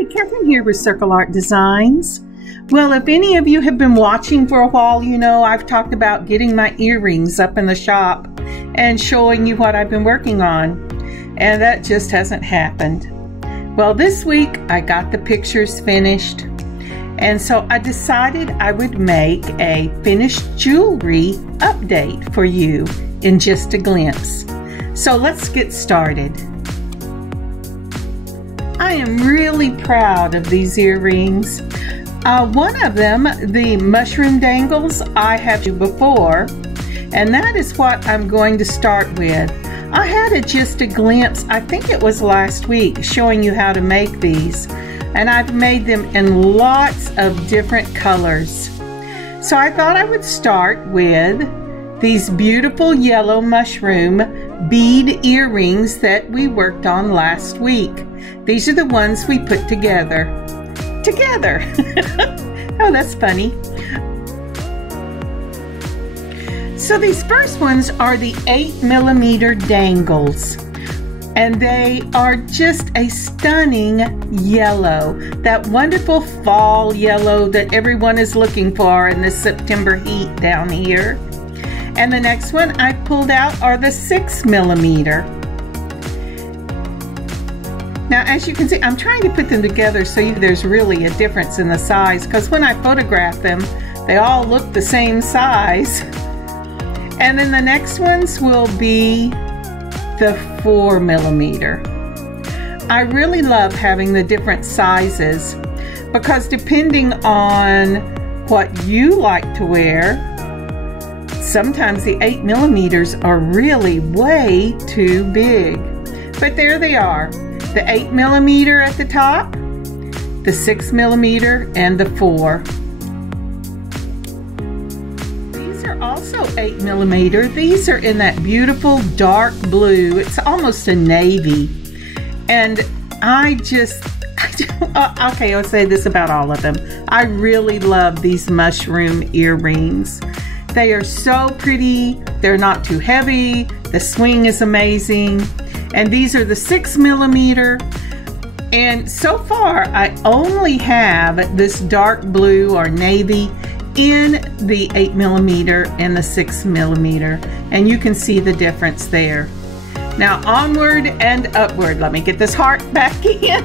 Hi, Kathryn here with Circle Art Designs. Well, if any of you have been watching for a while, you know I've talked about getting my earrings up in the shop and showing you what I've been working on, and that just hasn't happened. Well, this week I got the pictures finished, and so I decided I would make a finished jewelry update for you in just a glimpse. So let's get started. I am really proud of these earrings. One of them, the mushroom dangles, I have used before, and that is what I'm going to start with. I had just a glimpse, I think it was last week, showing you how to make these, and I've made them in lots of different colors. So I thought I would start with these beautiful yellow mushroom bead earrings that we worked on last week. These are the ones we put together. Oh, that's funny. So these first ones are the 8mm dangles, and they are just a stunning yellow, that wonderful fall yellow that everyone is looking for in this September heat down here. And the next one I pulled out are the 6mm. Now, as you can see, I'm trying to put them together so there's really a difference in the size, because when I photograph them, they all look the same size. And then the next ones will be the 4mm. I really love having the different sizes, because depending on what you like to wear, sometimes the 8mm are really way too big. But there they are. The 8mm at the top, the 6mm, and the 4. These are also 8mm. These are in that beautiful dark blue. It's almost a navy. And okay, I'll say this about all of them. I really love these mushroom earrings. They are so pretty. They're not too heavy. The swing is amazing. And these are the 6mm, and so far I only have this dark blue or navy in the 8mm and the 6mm, and you can see the difference there. Now onward and upward. Let me get this heart back in.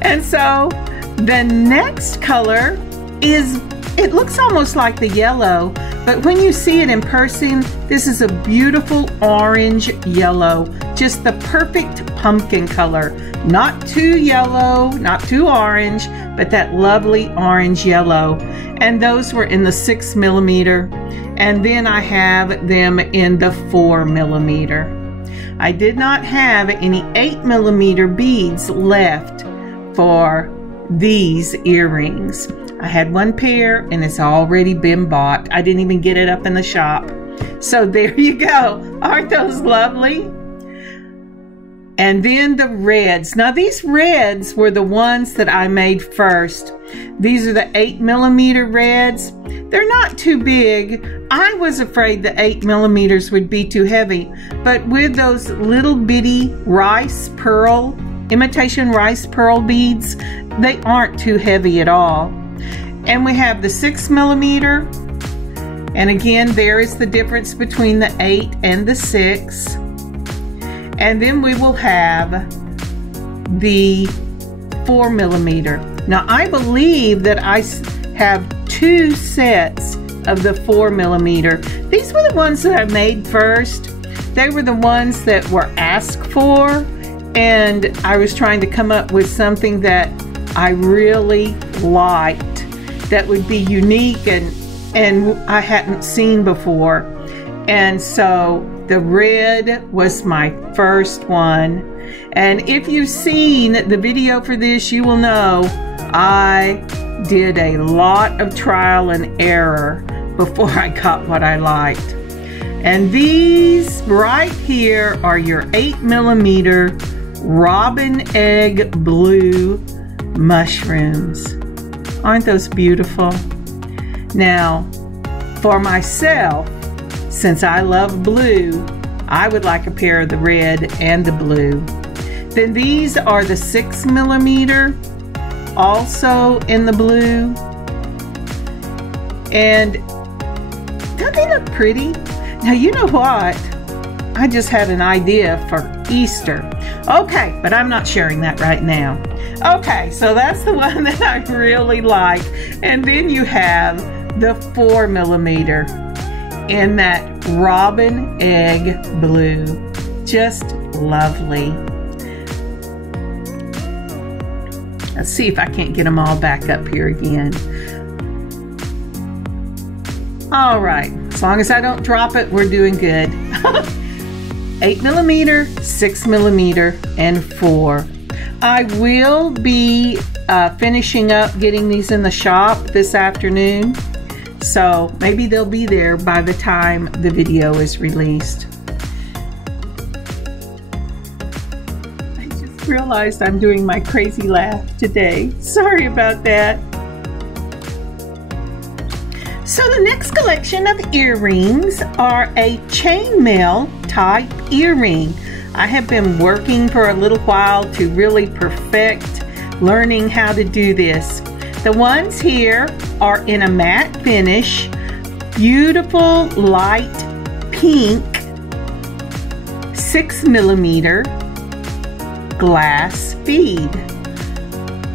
And so the next color is, it looks almost like the yellow, but when you see it in person, this is a beautiful orange yellow, just the perfect pumpkin color. Not too yellow, not too orange, but that lovely orange yellow. And those were in the 6mm, and then I have them in the 4mm. I did not have any 8mm beads left for these earrings. I had one pair and it's already been bought. I didn't even get it up in the shop. So there you go. Aren't those lovely? And then the reds. Now these reds were the ones that I made first. These are the 8mm reds. They're not too big. I was afraid the 8mm would be too heavy, but with those little bitty rice pearl, imitation rice pearl beads, they aren't too heavy at all. And we have the 6mm, and again there is the difference between the 8 and the 6. And then we will have the 4mm. Now I believe that I have 2 sets of the 4mm. These were the ones that I made first. They were the ones that were asked for, and I was trying to come up with something that I really liked, that would be unique and I hadn't seen before. And so the red was my first one. And if you've seen the video for this, you will know I did a lot of trial and error before I got what I liked. And these right here are your 8mm robin egg blue mushrooms. Aren't those beautiful? Now, for myself, since I love blue, I would like a pair of the red and the blue. Then these are the 6mm, also in the blue. And don't they look pretty? Now, you know what? I just had an idea for Easter. Okay, but I'm not sharing that right now. Okay, so that's the one that I really like. And then you have the 4mm in that robin egg blue. Just lovely. Let's see if I can't get them all back up here again. All right, as long as I don't drop it, we're doing good. 8mm, 6mm, and 4. I will be finishing up getting these in the shop this afternoon, so maybe they'll be there by the time the video is released. I just realized I'm doing my crazy laugh today. Sorry about that. So the next collection of earrings are a chainmail type earring. I have been working for a little while to really perfect learning how to do this. The ones here are in a matte finish, beautiful light pink 6mm glass bead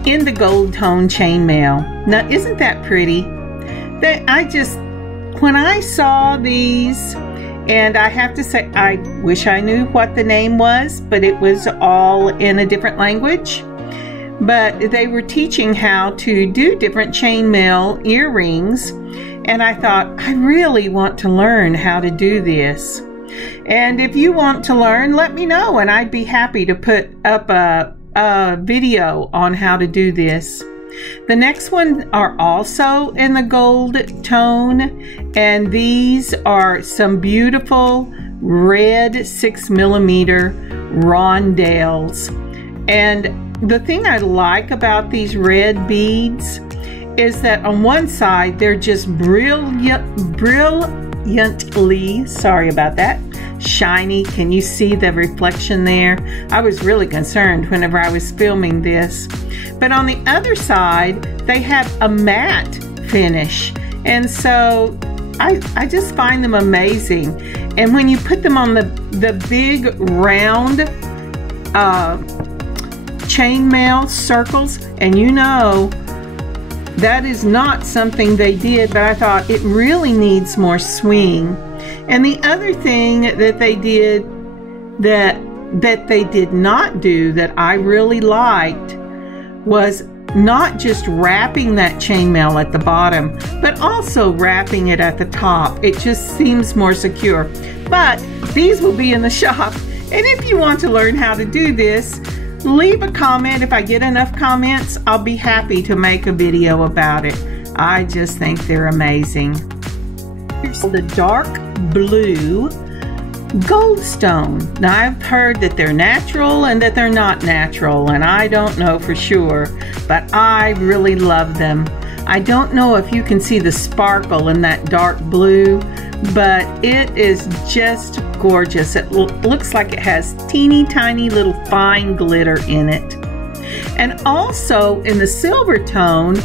in the gold tone chainmail. Now, isn't that pretty? When I saw these, and I have to say, I wish I knew what the name was, but it was all in a different language. But they were teaching how to do different chainmail earrings, and I thought, I really want to learn how to do this. And if you want to learn, let me know, and I'd be happy to put up a video on how to do this. The next one are also in the gold tone, and these are some beautiful red 6mm rondelles. And the thing I like about these red beads is that on one side they're just brilliantly, sorry about that, shiny. Can you see the reflection there? I was really concerned whenever I was filming this. But on the other side, they have a matte finish. And so I just find them amazing. And when you put them on the big round chainmail circles, and you know, that is not something they did, but I thought it really needs more swing. And the other thing that they did that they did not do that I really liked was not just wrapping that chainmail at the bottom, but also wrapping it at the top. It just seems more secure. But these will be in the shop. And if you want to learn how to do this, leave a comment. If I get enough comments, I'll be happy to make a video about it. I just think they're amazing. Here's the dark blue goldstone. Now, I've heard that they're natural and that they're not natural, and I don't know for sure, but I really love them. I don't know if you can see the sparkle in that dark blue, but it is just gorgeous. It looks like it has teeny tiny little fine glitter in it. And also in the silver tone,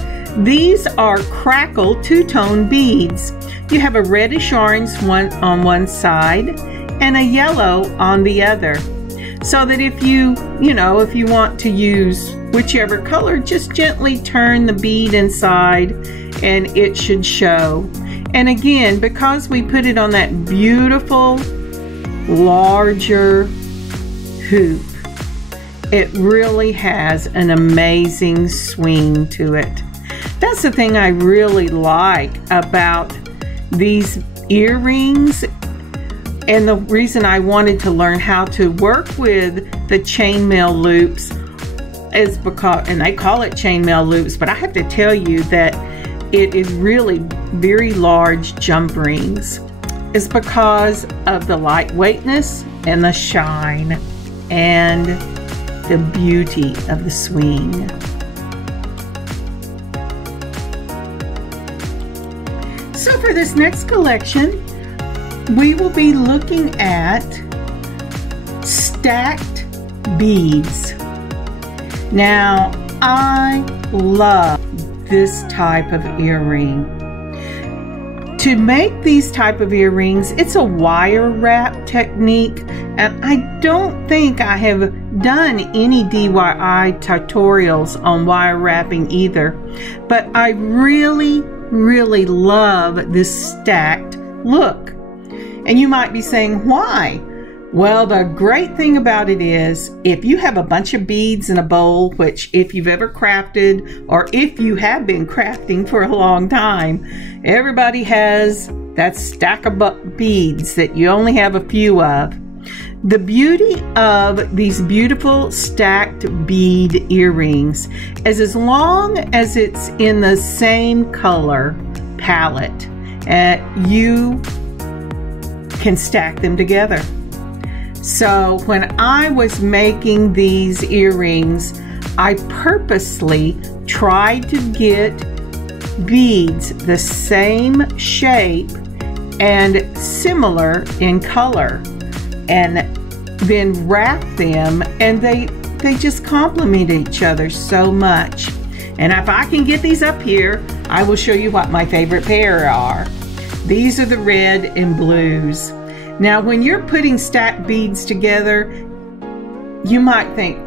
these are crackle two-tone beads. You have a reddish orange one on one side and a yellow on the other. So that if you want to use whichever color, just gently turn the bead inside and it should show. And again, because we put it on that beautiful larger hoop, it really has an amazing swing to it. That's the thing I really like about these earrings, and the reason I wanted to learn how to work with the chainmail loops is because, and they call it chainmail loops, but I have to tell you that it is really very large jump rings. It's because of the lightweightness and the shine and the beauty of the swing. So for this next collection, we will be looking at stacked beads. Now, I love this type of earring. To make these type of earrings, it's a wire wrap technique, and I don't think I have done any DIY tutorials on wire wrapping either, but I really love this stacked look. And you might be saying, why? Well, the great thing about it is, if you have a bunch of beads in a bowl, which if you've ever crafted, or if you have been crafting for a long time, everybody has that stack of beads that you only have a few of. The beauty of these beautiful stacked bead earrings is, as long as it's in the same color palette, you can stack them together. So when I was making these earrings, I purposely tried to get beads the same shape and similar in color, and then wrap them, and they just complement each other so much. And if I can get these up here, I will show you what my favorite pair are. These are the red and blues. Now, when you're putting stacked beads together, you might think,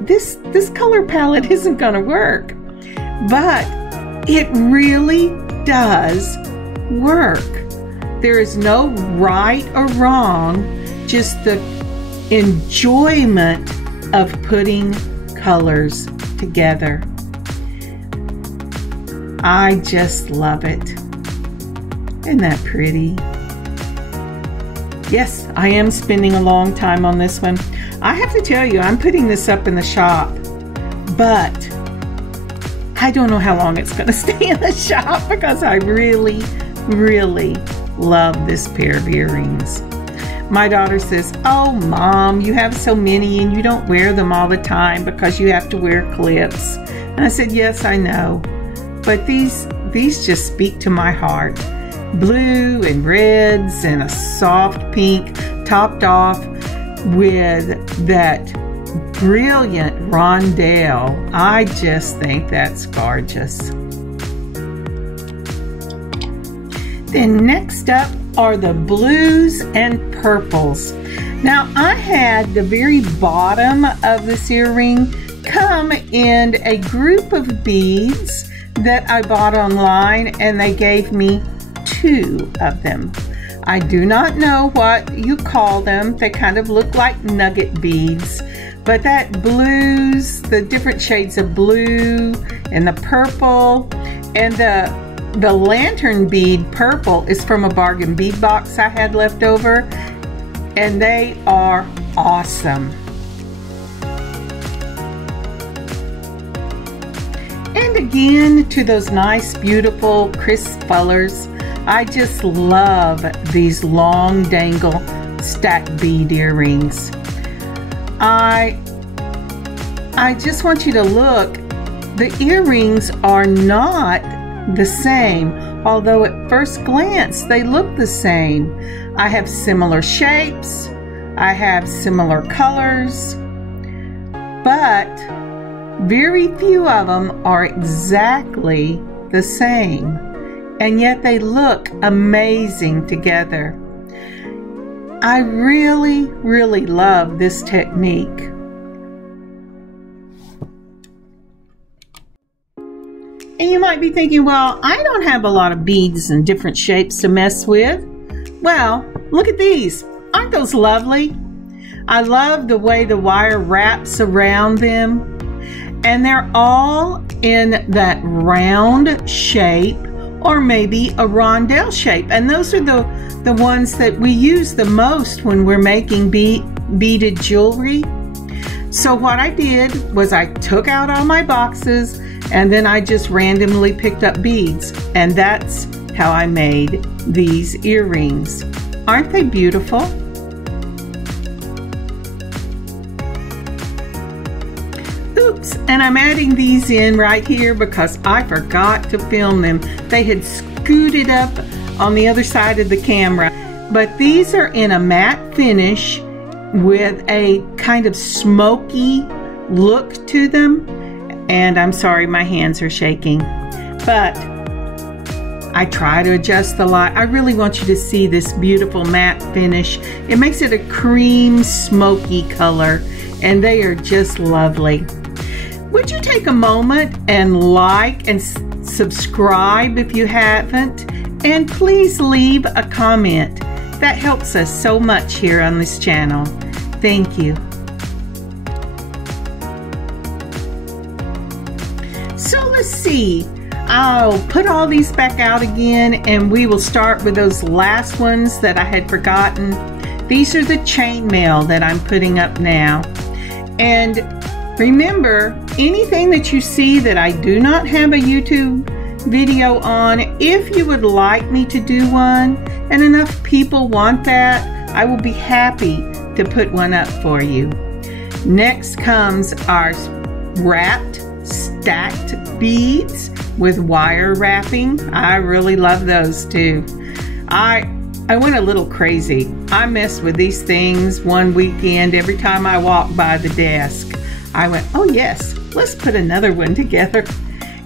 this color palette isn't going to work. But it really does work. There is no right or wrong, just the enjoyment of putting colors together. I just love it. Isn't that pretty? Yes, I am spending a long time on this one. I have to tell you, I'm putting this up in the shop, but I don't know how long it's going to stay in the shop because I really love this pair of earrings. My daughter says, "Oh, Mom, you have so many and you don't wear them all the time because you have to wear clips." And I said, "Yes, I know, but these just speak to my heart." Blue and reds and a soft pink, topped off with that brilliant rondelle. I just think that's gorgeous. Then next up are the blues and purples. Now, I had the very bottom of this earring come in a group of beads that I bought online, and they gave me 2 of them. I do not know what you call them. They kind of look like nugget beads, but that blues, the different shades of blue and the purple, and the lantern bead purple is from a bargain bead box I had left over, and they are awesome. And again, to those nice, beautiful, crisp colors. I just love these long dangle stacked bead earrings. I just want you to look. The earrings are not the same, although at first glance they look the same. I have similar shapes, I have similar colors, but very few of them are exactly the same. And yet they look amazing together. I really love this technique. And you might be thinking, well, I don't have a lot of beads and different shapes to mess with. Well, look at these. Aren't those lovely? I love the way the wire wraps around them. And they're all in that round shape, or maybe a rondelle shape. And those are the ones that we use the most when we're making beaded jewelry. So what I did was I took out all my boxes, and then I just randomly picked up beads. And that's how I made these earrings. Aren't they beautiful? Oops, and I'm adding these in right here because I forgot to film them. They had scooted up on the other side of the camera. But these are in a matte finish with a kind of smoky look to them. And I'm sorry my hands are shaking, but I try to adjust the light. I really want you to see this beautiful matte finish. It makes it a cream smoky color, and they are just lovely. Would you take a moment and like and subscribe if you haven't? And please leave a comment. That helps us so much here on this channel. Thank you. So let's see. I'll put all these back out again, and we will start with those last ones that I had forgotten. These are the chainmail that I'm putting up now. And remember, anything that you see that I do not have a YouTube video on, if you would like me to do one, and enough people want that, I will be happy to put one up for you. Next comes our wrapped, stacked beads with wire wrapping. I really love those too. I went a little crazy. I messed with these things one weekend. Every time I walked by the desk, I went, oh yes, let's put another one together.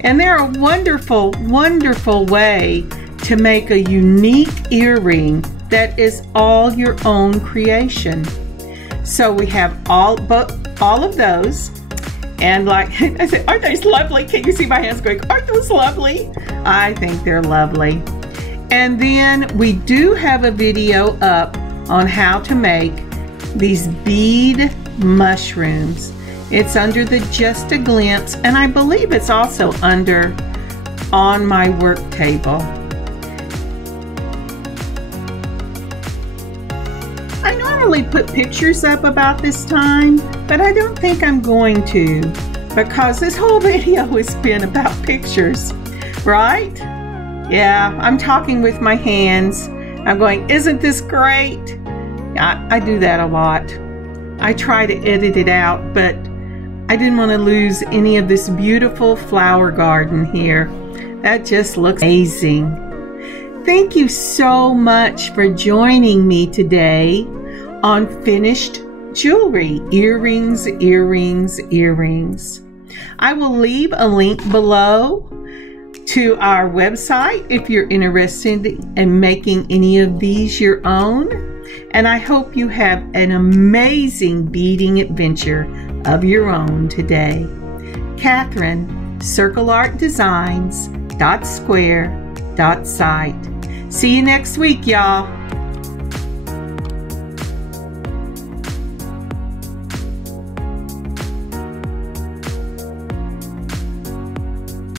And they're a wonderful, wonderful way to make a unique earring that is all your own creation. So we have all of those. And like I said, aren't those lovely? Can you see my hands going, aren't those lovely? I think they're lovely. And then we do have a video up on how to make these bead mushrooms. It's under the Just a Glimpse, and I believe it's also under On My Work Table. I normally put pictures up about this time, but I don't think I'm going to, because this whole video has been about pictures, right? Yeah, I'm talking with my hands. I'm going, isn't this great? I do that a lot. I try to edit it out, but I didn't want to lose any of this beautiful flower garden here. That just looks amazing. Thank you so much for joining me today on Finished Jewelry, Earrings, Earrings, Earrings. I will leave a link below to our website if you're interested in making any of these your own. And I hope you have an amazing beading adventure of your own today. Kathryn, circleartdesigns.square.site. See you next week, y'all.